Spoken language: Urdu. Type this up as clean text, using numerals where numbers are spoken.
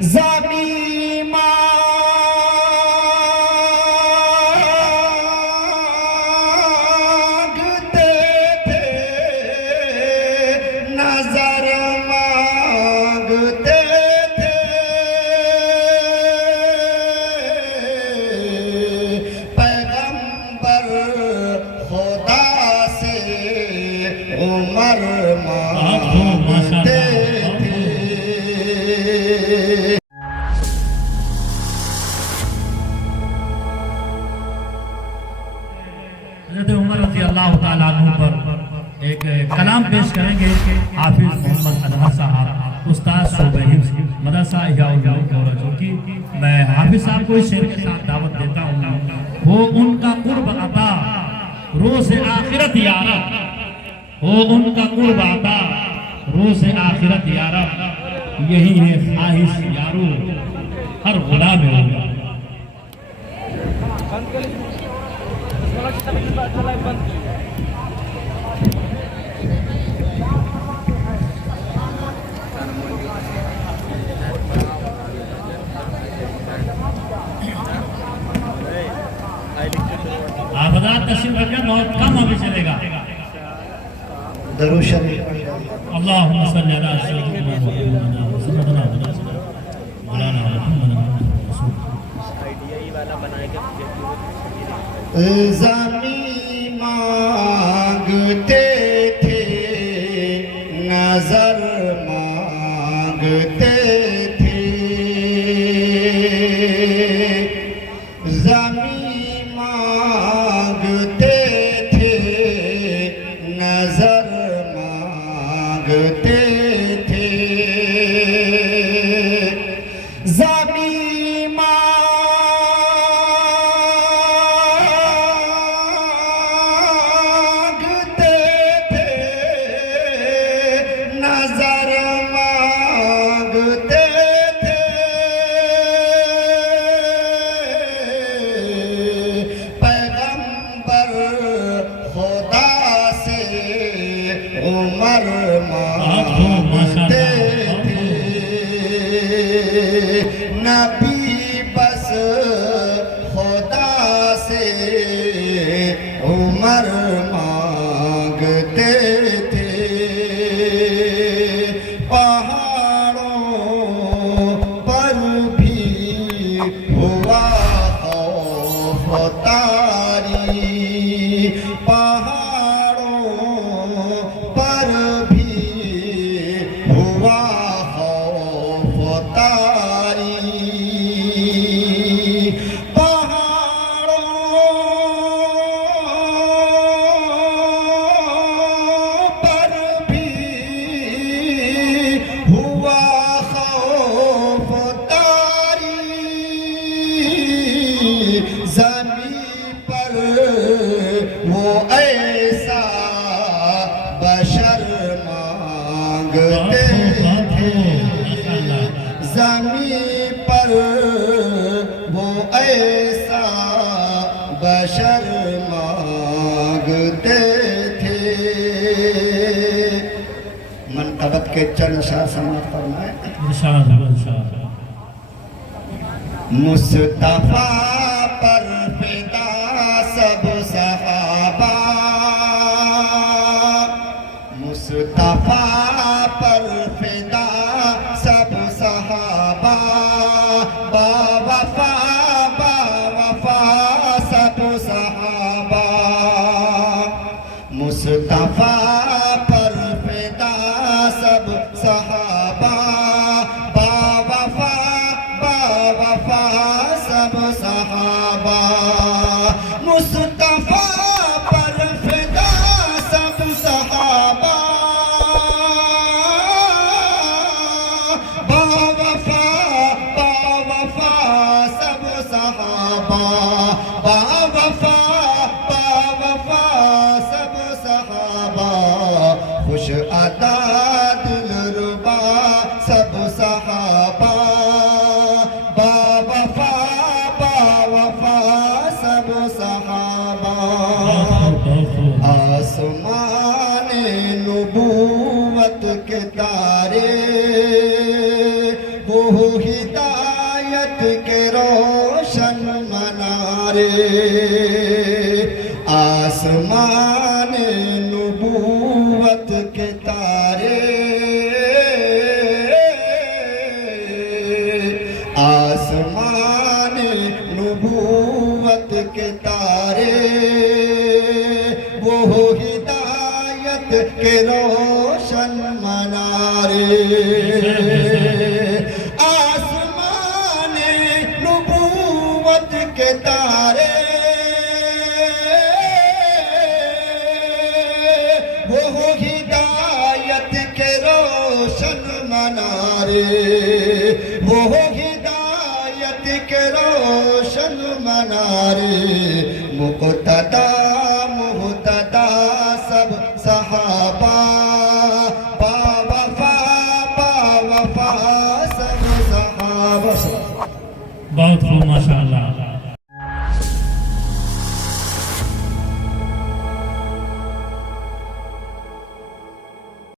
زمین مانگتے تھے نظر مانگتے تھے پیغمبر خدا سے عمر مانگتے تھے. حضرت عمر رضی اللہ تعالیٰ عنہ پر ایک کلام پیش کریں گے حافظ محمد اظہر صاحب استاد شعبہ حفظ مدرسہ احیاء العلوم جو کہ میں حافظ صاحب کو اس شعر کے ساتھ دعوت دیتا ہوں. ہو ان کا قرب عطا روز آخرت یارب، ہو ان کا قرب عطا روز آخرت یارب، یہی ہے خواہش یارو ہر غلام ہوگا. آپ حضرات تشریف رکھیں، بہت کم ابھی چلے گا. درود شریف اللہم صلی علی سیدنا زمین مانگتے تھے نظر مانگتے تھے زمین مانگتے تھے نظر مانگتے تھے زمین مانگتے تھے نظر مانگتے تھے پیغمبر خدا سے عمر مانگتے تھے نبی بس خدا سے عمر مانگتے تھے پہاڑوں پر بھی ہوا خوف طاری پہاڑوں پر بھی ہوا خوف طاری پہاڑوں پر بھی ہوا خوف طاری زمین پر وہ ایسا بشر مانگتے تھے زمین پر وہ ایسا بشر مانگتے تھے. منقبت کے چند اشعار سماعت فرمائیں. انشاءاللہ مصطفیٰ پر فدا سب صحابہ مصطفیٰ پر فدا سب صحابہ با وفا سب صحابہ مصطفیٰ پر فدا سب صحابہ با وفا سب صحابہ مصطفیٰ پر فدا سب صحابہ با وفا سب صحابہ با وفا سب صحابہ خوش ادا دلربا سب صحابہ با وفا سب صحابہ آسمان نبوت کے تارے وہ ہی ہدایت کے روشن منارے آسمان نبوت کے تارے آسمان نبوت کے تارے وہ ہدایت کے روشن منارے آسمان نبوت کے تارے وہ ہدایت کے روشن منارے وہ ہدایت کے روشن منارے مقتدا مہتدا سب صحابہ با وفا سب صحابہ بہت خوب ماشاءاللہ